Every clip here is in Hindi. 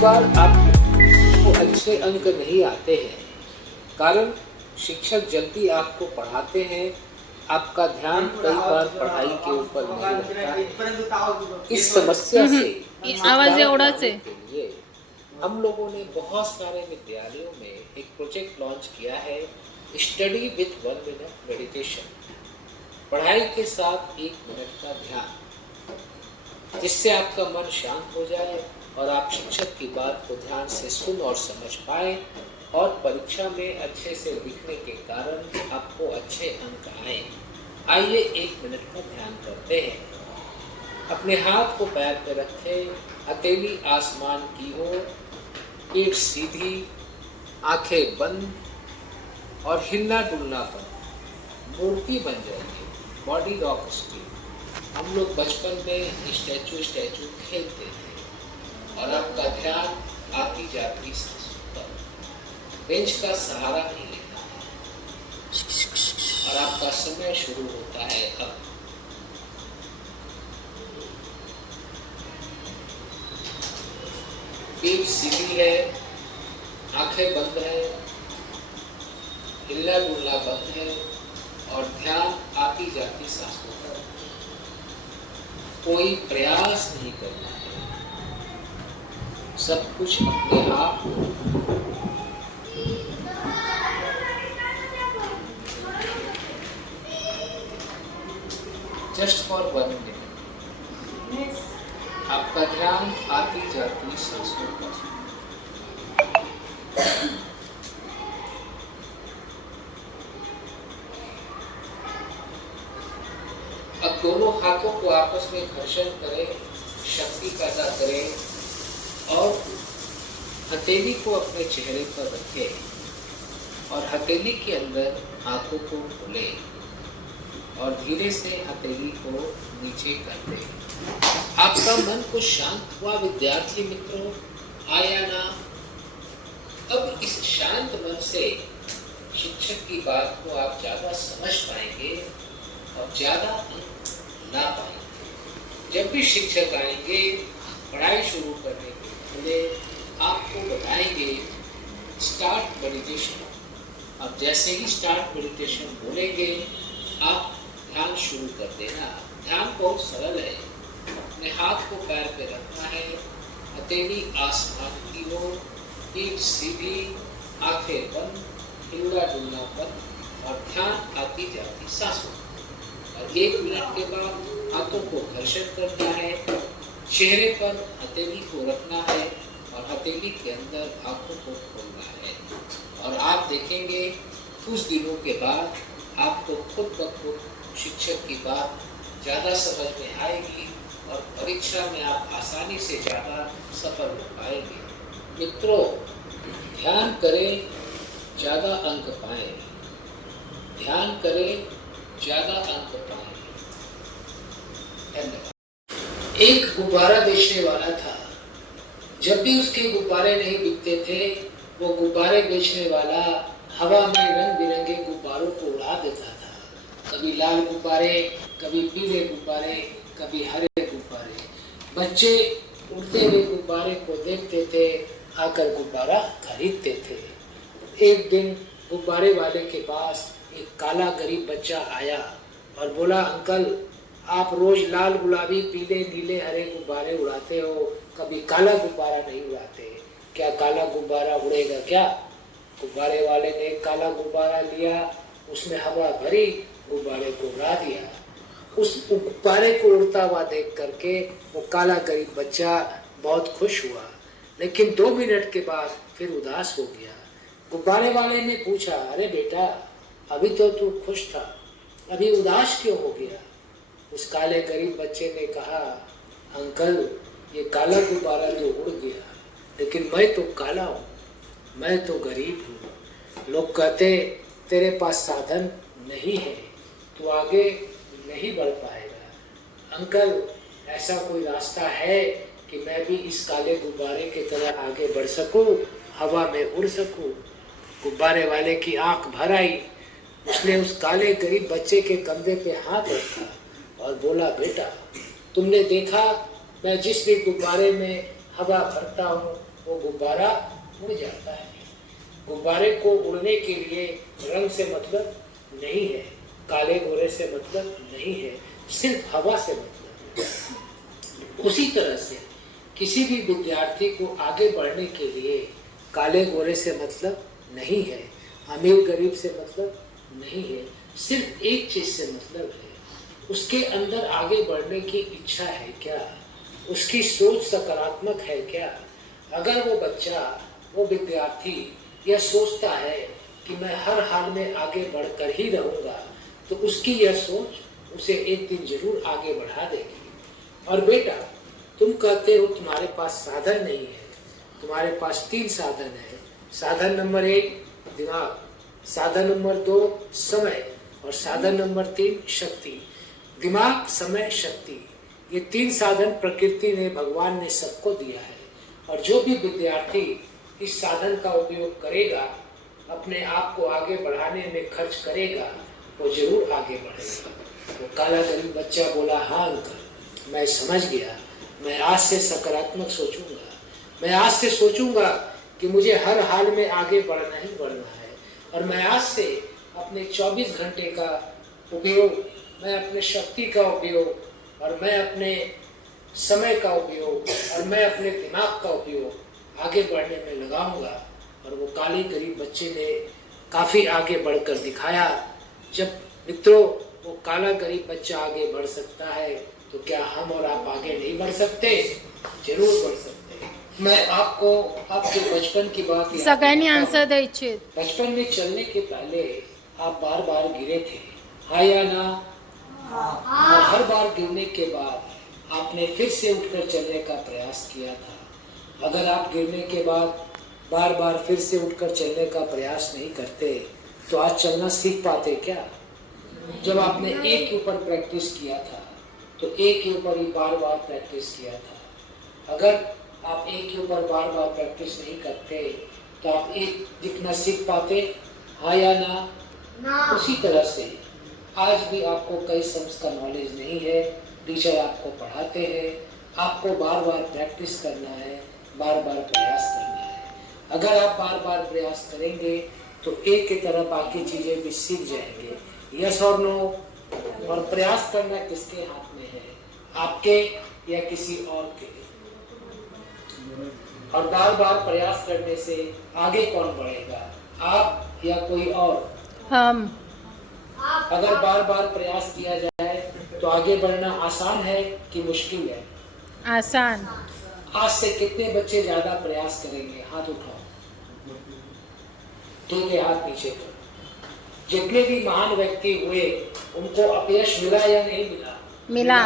बार आपको अच्छे अंक नहीं आते हैं, कारण शिक्षक जल्दी आपको पढ़ाते हैं, आपका ध्यान कई बार पढ़ाई के ऊपर नहीं रहता है। इस समस्या से आवाज एवढाच आहे। के लिए हम लोगों ने बहुत सारे विद्यालयों में एक प्रोजेक्ट लॉन्च किया है, स्टडी विथ 1 मिनट मेडिटेशन। पढ़ाई के साथ 1 मिनट का ध्यान, जिससे आपका मन शांत हो जाए और आप शिक्षक की बात को ध्यान से सुन और समझ पाए और परीक्षा में अच्छे से लिखने के कारण आपको अच्छे अंक आए। आइए 1 मिनट का ध्यान करते हैं। अपने हाथ को पैर पे रखें, हथेली आसमान की हो, पीठ सीधी, आंखें बंद और हिलना डुलना बंद। मूर्ति बन जाएगी, बॉडी रॉक स्टिल। हम लोग बचपन में स्टैचू खेलते थे और आपका ध्यान आती जाती सांसों पर। बेंच का सहारा नहीं लेना है और आपका समय शुरू होता है अब। पीठ सीधी है, आंखें बंद है, हिलना डुलना बंद है और ध्यान आती जाती सांसों पर। कोई प्रयास नहीं करना है, सब कुछ अपने आप जस्ट फॉर 1 मिनट आपका ध्यान आती जाती सांसों पर। अब दोनों हाथों को आपस में घर्षण करें, शक्ति पैदा करें और हथेली को अपने चेहरे पर रखें और हथेली के अंदर आंखों को खोलें और धीरे से हथेली को नीचे कर दें। आपका मन कुछ शांत हुआ विद्यार्थी मित्रों, आया ना? अब इस शांत मन से शिक्षक की बात को आप ज्यादा समझ पाएंगे और ज्यादा अंक ला पाएंगे। जब भी शिक्षक आएंगे पढ़ाई शुरू करने के पहले आपको बताएंगे स्टार्ट मेडिटेशन। अब जैसे ही स्टार्ट मेडिटेशन बोलेंगे आप ध्यान शुरू कर देना। ध्यान बहुत सरल है, अपने हाथ को पैर पे रखना है, हथेली आसमान की ओर, पीठ सीधी, आंखें बंद, हिलना डुलना बंद और ध्यान आती जाती सांसों। और 1 मिनट के बाद हाथों को घर्षण करना है, चेहरे पर हथेली को रखना है और हथेली के अंदर आंखों को खोलना है। और आप देखेंगे कुछ दिनों के बाद आपको खुद ब खुद शिक्षक की बात ज़्यादा समझ में आएगी और परीक्षा में आप आसानी से ज़्यादा सफल हो पाएंगे। मित्रों, ध्यान करें, ज़्यादा अंक पाएं। ध्यान करें, ज़्यादा अंक पाएं। धन्यवाद। एक गुब्बारा बेचने वाला था। जब भी उसके गुब्बारे नहीं बिकते थे, वो गुब्बारे बेचने वाला हवा में रंग बिरंगे गुब्बारों को उड़ा देता था। कभी लाल गुब्बारे, कभी पीले गुब्बारे, कभी हरे गुब्बारे। बच्चे उड़ते हुए गुब्बारे को देखते थे, आकर गुब्बारा खरीदते थे। एक दिन गुब्बारे वाले के पास एक काला गरीब बच्चा आया और बोला, अंकल आप रोज लाल गुलाबी पीले नीले हरे गुब्बारे उड़ाते हो, कभी काला गुब्बारा नहीं उड़ाते, क्या काला गुब्बारा उड़ेगा क्या? गुब्बारे वाले ने काला गुब्बारा लिया, उसमें हवा भरी, गुब्बारे को उड़ा दिया। उस गुब्बारे को उड़ता हुआ देख करके वो काला गरीब बच्चा बहुत खुश हुआ, लेकिन 2 मिनट के बाद फिर उदास हो गया। गुब्बारे वाले ने पूछा, अरे बेटा अभी तो तू खुश था, अभी उदास क्यों हो गया? उस काले गरीब बच्चे ने कहा, अंकल ये काला गुब्बारा तो उड़ गया, लेकिन मैं तो काला हूँ, मैं तो गरीब हूँ। लोग कहते तेरे पास साधन नहीं है, तू आगे नहीं बढ़ पाएगा। अंकल ऐसा कोई रास्ता है कि मैं भी इस काले गुब्बारे की तरह आगे बढ़ सकूं, हवा में उड़ सकूं? गुब्बारे वाले की आंख भर आई। उसने उस काले गरीब बच्चे के कंधे पे हाथ रखा और बोला, बेटा तुमने देखा मैं जिस भी गुब्बारे में हवा भरता हूँ वो गुब्बारा उड़ जाता है। गुब्बारे को उड़ने के लिए रंग से मतलब नहीं है, काले गोरे से मतलब नहीं है, सिर्फ हवा से मतलब है। उसी तरह से किसी भी विद्यार्थी को आगे बढ़ने के लिए काले गोरे से मतलब नहीं है, अमीर गरीब से मतलब नहीं है, सिर्फ एक चीज से मतलब है, उसके अंदर आगे बढ़ने की इच्छा है क्या, उसकी सोच सकारात्मक है क्या। अगर वो बच्चा, वो विद्यार्थी यह सोचता है कि मैं हर हाल में आगे बढ़कर ही रहूँगा, तो उसकी यह सोच उसे एक दिन जरूर आगे बढ़ा देगी। और बेटा, तुम कहते हो तुम्हारे पास साधन नहीं है, तुम्हारे पास 3 साधन है। साधन नंबर 1 दिमाग, साधन नंबर 2 समय और साधन नंबर 3 शक्ति। दिमाग, समय, शक्ति, ये 3 साधन प्रकृति ने, भगवान ने सबको दिया है। और जो भी विद्यार्थी इस साधन का उपयोग करेगा, अपने आप को आगे बढ़ाने में खर्च करेगा, वो जरूर आगे बढ़ेगा। वो काला गरीब बच्चा बोला, हाँ अंकल मैं समझ गया, मैं आज से सकारात्मक सोचूंगा, मैं आज से सोचूंगा कि मुझे हर हाल में आगे बढ़ना ही बढ़ना है। और मैं आज से अपने 24 घंटे का उपयोग, मैं अपने शक्ति का उपयोग और मैं अपने समय का उपयोग और मैं अपने दिमाग का उपयोग आगे बढ़ने में लगाऊंगा। और वो काले गरीब बच्चे ने काफ़ी आगे बढ़कर दिखाया। जब मित्रों वो काला गरीब बच्चा आगे बढ़ सकता है, तो क्या हम और आप आगे नहीं बढ़ सकते? जरूर बढ़ सकते हैं। मैं आपको आपके बचपन की बात सगळ्यांनी आन्सर द्यायचे। बचपन में चलने के पहले आप बार बार गिरे थे, हाँ या ना? और हर बार गिरने के बाद आपने फिर से उठकर चलने का प्रयास किया था। अगर आप गिरने के बाद बार बार फिर से उठकर चलने का प्रयास नहीं करते, तो आज चलना सीख पाते क्या? जब आपने एक के ऊपर प्रैक्टिस किया था, तो एक के ऊपर ही बार बार प्रैक्टिस किया था। अगर आप एक के ऊपर बार बार प्रैक्टिस नहीं करते, तो आप एक दिखना सीख पाते, हाँ या ना? उसी तरह से आज भी आपको कई सम्स का नॉलेज नहीं है, टीचर आपको पढ़ाते हैं, आपको बार बार प्रैक्टिस करना है, बार बार प्रयास करना है। अगर आप बार बार प्रयास करेंगे तो एक की तरह बाकी चीज़ें भी सीख जाएंगे। यस और नो? और प्रयास करना किसके हाथ में है, आपके या किसी और के? और बार बार प्रयास करने से आगे कौन बढ़ेगा, आप या कोई और? हम। अगर बार बार प्रयास किया जाए तो आगे बढ़ना आसान है कि मुश्किल है? आसान। आज से कितने बच्चे ज्यादा प्रयास करेंगे? हाथ उठाओ। ठीक है, हाथ नीचे करो। जितने भी महान व्यक्ति हुए, उनको अपयश मिला या नहीं मिला? मिला।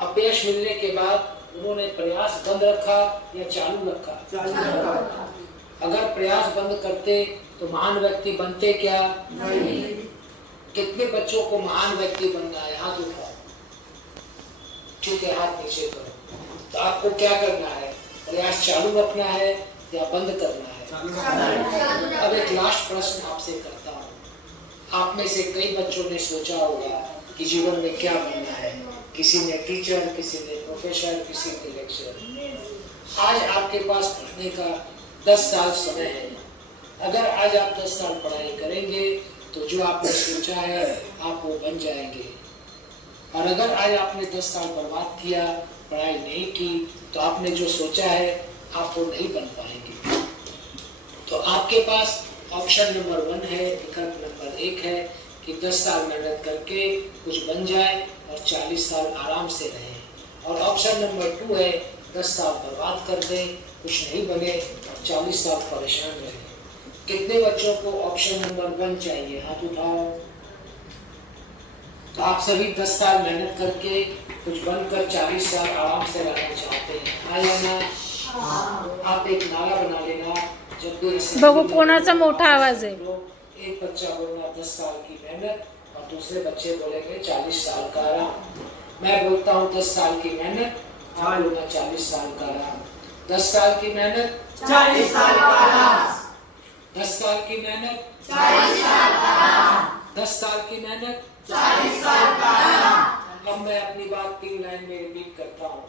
अपयश मिलने के बाद उन्होंने प्रयास बंद रखा या चालू रखा? अगर प्रयास बंद करते तो महान व्यक्ति बनते क्या? नहीं। कितने बच्चों को महान व्यक्ति बनना है? हाथ उठाओ। ठीक है, हाथ नीचे करो। तो आपको क्या करना है? प्रयास चालू रखना है या बंद करना है? अब एक लास्ट प्रश्न आपसे करता हूँ। आप में से कई बच्चों ने सोचा होगा कि जीवन में क्या बनना है। किसी ने टीचर, किसी ने प्रोफेसर, किसी ने लेक्चरर। आज आपके पास पढ़ने का 10 साल समय है। अगर आज आप 10 साल पढ़ाई करेंगे तो जो आपने सोचा है आप वो बन जाएंगे। और अगर आज आपने 10 साल बर्बाद किया, पढ़ाई नहीं की, तो आपने जो सोचा है आप वो नहीं बन पाएंगे। तो आपके पास ऑप्शन नंबर 1 है, विकल्प नंबर 1 है कि 10 साल मेहनत करके कुछ बन जाए और 40 साल आराम से रहें। और ऑप्शन नंबर 2 है 10 साल बर्बाद कर दें, कुछ नहीं बने और 40 साल परेशान रहें। कितने बच्चों को ऑप्शन नंबर 1 चाहिए? हाथ उठाओ। तो आप सभी 10 साल मेहनत करके कुछ बनकर 40 साल आराम से रहना चाहते हैं, हाँ या ना? आप एक नारा बना लेना। जब भी बघू कोणाचा मोठा आवाज है। एक बच्चा बोलना 10 साल की मेहनत और दूसरे बच्चे बोलेंगे 40 साल का आराम। मैं बोलता हूँ 10 साल की मेहनत, आप बोलना 40 साल का आराम। 10 साल की मेहनत, 40 साल का आराम। 10 साल की मेहनत, 40 साल का आराम। 10 साल की मेहनत, 40 साल का आराम। अब मैं अपनी बात 3 लाइन में रिपीट करता हूँ।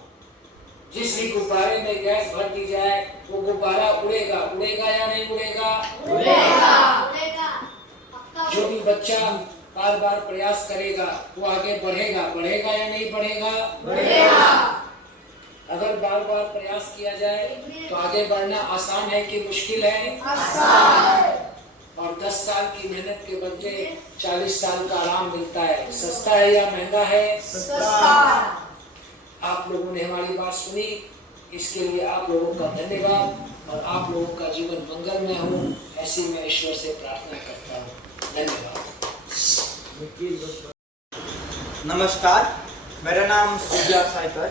जिस भी गुब्बारे में गैस भर दी जाए वो गुब्बारा उड़ेगा, उड़ेगा या नहीं उड़ेगा? जो भी बच्चा बार बार प्रयास करेगा वो आगे बढ़ेगा, बढ़ेगा या नहीं बढ़ेगा? अगर बार बार प्रयास किया जाए तो आगे बढ़ना आसान है कि मुश्किल है? और 10 साल की मेहनत के बदले 40 साल का आराम मिलता है। सस्ता है या महंगा है? आप लोगों ने हमारी बात सुनी, इसके लिए आप लोगों का धन्यवाद और आप लोगों का जीवन मंगलमय हो, ऐसी मैं ईश्वर से प्रार्थना करता हूँ। धन्यवाद। नमस्कार, मेरा नाम सूर्या साइकर।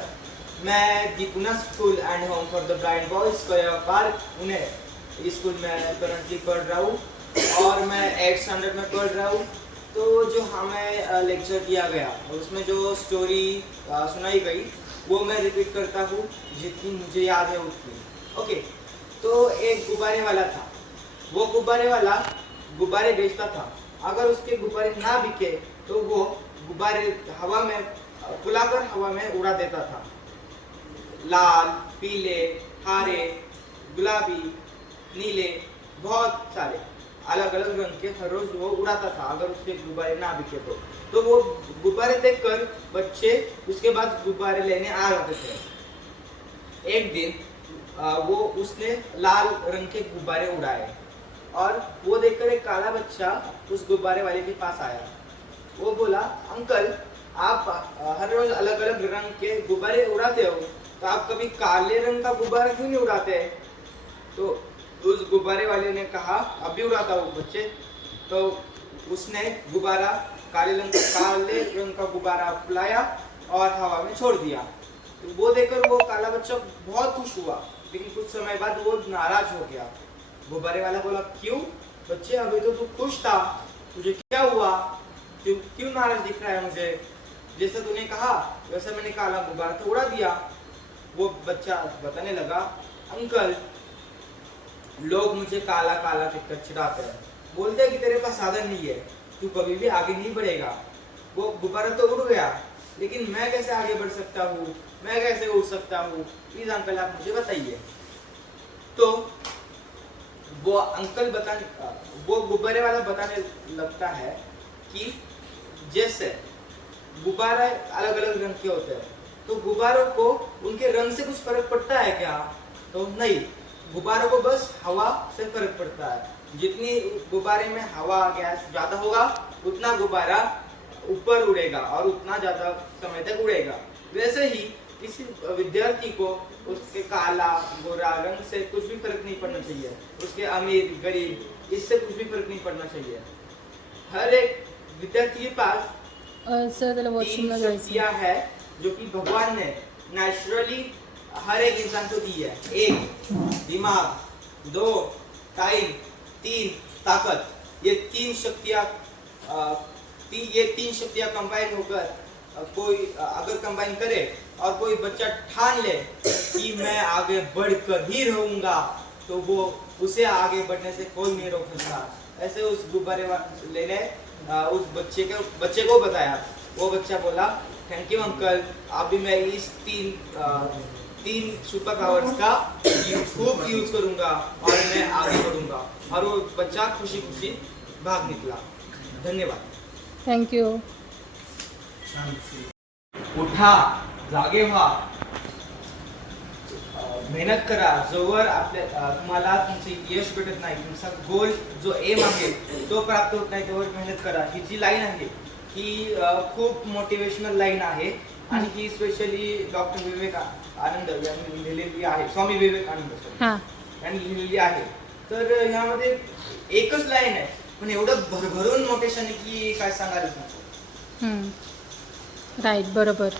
मैं दीपुना school and home for the blind boys कोया पार्क पुणे स्कूल में करंटली पढ़ रहा हूँ और मैं 8th स्टैंडर्ड में पढ़ रहा हूँ। तो जो हमें लेक्चर दिया गया उसमें जो स्टोरी सुनाई गई वो मैं रिपीट करता हूँ जितनी मुझे याद है उतनी। ओके, तो एक गुब्बारे वाला था। वो गुब्बारे वाला गुब्बारे बेचता था। अगर उसके गुब्बारे ना बिके तो वो गुब्बारे हवा में फुलाकर हवा में उड़ा देता था। लाल, पीले, हरे, गुलाबी, नीले, बहुत सारे अलग अलग रंग के हर रोज वो उड़ाता था अगर उसके गुब्बारे ना बिके तो वो गुब्बारे देखकर बच्चे उसके बाद गुब्बारे लेने आ जाते थे। एक दिन वो उसने लाल रंग के गुब्बारे उड़ाए और वो देखकर एक काला बच्चा उस गुब्बारे वाले के पास आया। वो बोला, अंकल आप हर रोज अलग अलग रंग के गुब्बारे उड़ाते हो, तो आप कभी काले रंग का गुब्बारा क्यों नहीं उड़ाते? तो उस गुब्बारे वाले ने कहा, अभी उड़ाता हूँ बच्चे। तो उसने गुब्बारा काले रंग का गुब्बारा फुलाया और हवा में छोड़ दिया। तो वो देखकर वो काला बच्चा बहुत खुश हुआ, लेकिन कुछ समय बाद वो नाराज हो गया। गुब्बारे वाला बोला, क्यों बच्चे, अभी तो तू खुश था, तुझे क्या हुआ? क्यों नाराज दिख रहा है मुझे? जैसा तूने कहा वैसे मैंने काला गुब्बारा तो उड़ा दिया। वो बच्चा बताने लगा, अंकल लोग मुझे काला काला कहकर चिढ़ाते हैं, बोलते हैं कि तेरे पास साधन नहीं है, तू कभी भी आगे नहीं बढ़ेगा। वो गुब्बारा तो उड़ गया, लेकिन मैं कैसे आगे बढ़ सकता हूँ, मैं कैसे उड़ सकता हूँ? प्लीज अंकल आप मुझे बताइए। तो वो गुब्बारे वाला बताने लगता है कि जैसे गुब्बारे अलग अलग रंग के होते हैं, तो गुब्बारों को उनके रंग से कुछ फर्क पड़ता है क्या? तो नहीं, गुब्बारों को बस हवा से फर्क पड़ता है। जितनी गुब्बारे में हवा गैस ज्यादा होगा उतना गुब्बारा ऊपर उड़ेगा और उतना ज्यादा समय तक उड़ेगा। वैसे ही किसी विद्यार्थी को उसके काला गोरा रंग से कुछ भी फर्क नहीं पड़ना चाहिए, उसके अमीर गरीब इससे कुछ भी फर्क नहीं पड़ना चाहिए। हर एक विद्यार्थी के पास तीन शक्तियां है जो कि भगवान ने नेचुरली हर एक इंसान को दी है। 1 दिमाग, 2 टाइम, 3 ताकत। ये तीन शक्तियां कंबाइन होकर कोई अगर कंबाइन करे और कोई बच्चा ठान ले कि मैं आगे बढ़कर ही रहूंगा, तो वो उसे आगे बढ़ने से कोई नहीं रोक सकता। ऐसे उस गुब्बारे वाले ने उस बच्चे को बताया। वो बच्चा बोला, थैंक यू अंकल, अभी मैं इस तीन सुपर पावर्स का खूब यूज करूंगा और मैं आगे बढ़ूंगा। और वो बच्चा खुशी खुशी भाग निकला। धन्यवाद। Thank you. उठा, जागे व्हा, मेहनत करा। जोवर तुम्हाला तुमचे यश भेटत नाही, तुमचा गोल जो एम आहे तो प्राप्त होत नाही, तोवर मेहनत करा। ही जी लाईन आहे ही खूप मोटिवेशनल लाईन आहे आणि ही स्पेशली डॉक्टर विवेकानंद यांनी लिहिलेली आहे, स्वामी विवेकानंद यांनी लिहिलेली आहे। तर ह्यामध्ये एकच लाईन आहे, पण एवढं भरभरून मोटिवेशन आहे की काय सांगायला नको। राईट, बरोबर.